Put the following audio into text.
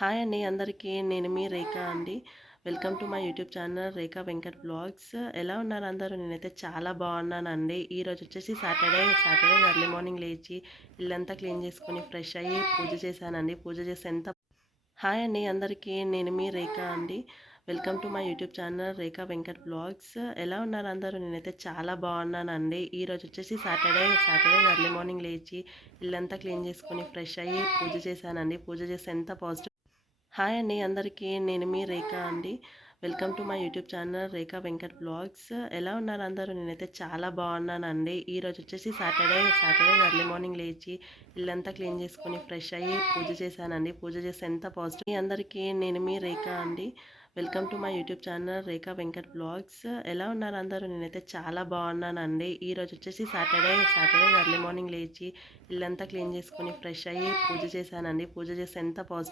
Hi అండి అందరికీ. నేను మీ రేఖ అండి. Welcome to my YouTube channel Rekha Venkat blogs. ఎలా ఉన్నారు అందరూ? నేనైతే చాలా బాగున్నానండి. ఈరోజు వచ్చేసి సాటర్డే ఎర్లీ మార్నింగ్ లేచి ఇల్లంతా క్లీన్ చేసుకొని ఫ్రెష్ అయ్యి పూజ చేశానండి. పూజ చేసి హాయ్ అండి అందరికీ. నేను మీ రేఖ అండి. Welcome to my YouTube channel Rekha Venkat blogs. ఎలా ఉన్నారు అందరూ? నేనైతే చాలా బాగున్నానండి. ఈరోజు వచ్చేసి సాటర్డే ఎర్లీ మార్నింగ్ లేచి ఇల్లంతా క్లీన్ చేసుకొని ఫ్రెష్ అయ్యి పూజ చేశానండి. పూజ చేసి ఎంత పాజిటివ్. హాయ్ అండి అందరికీ. నేను మీ రేఖ అండి. Welcome to my YouTube channel Rekha Venkat blogs. ఎలా ఉన్నారు అందరూ? నేనైతే చాలా బాగున్నానండి. ఈరోజు వచ్చేసి సాటర్డే ఎర్లీ మార్నింగ్ లేచి ఇల్లంతా క్లీన్ చేసుకొని ఫ్రెష్ అయ్యి పూజ చేశానండి. పూజ చేసి ఎంత పాజిటివ్. మీ అందరికీ నేను మీ రేఖ అండి. Welcome to my YouTube channel Rekha Venkat blogs. ఎలా ఉన్నారు అందరూ? నేనైతే చాలా బాగున్నానండి. ఈరోజు వచ్చేసి సాటర్డే ఎర్లీ మార్నింగ్ లేచి ఇల్లంతా క్లీన్ చేసుకొని ఫ్రెష్ అయ్యి పూజ చేశానండి. పూజ చేసి ఎంత పాజిటివ్.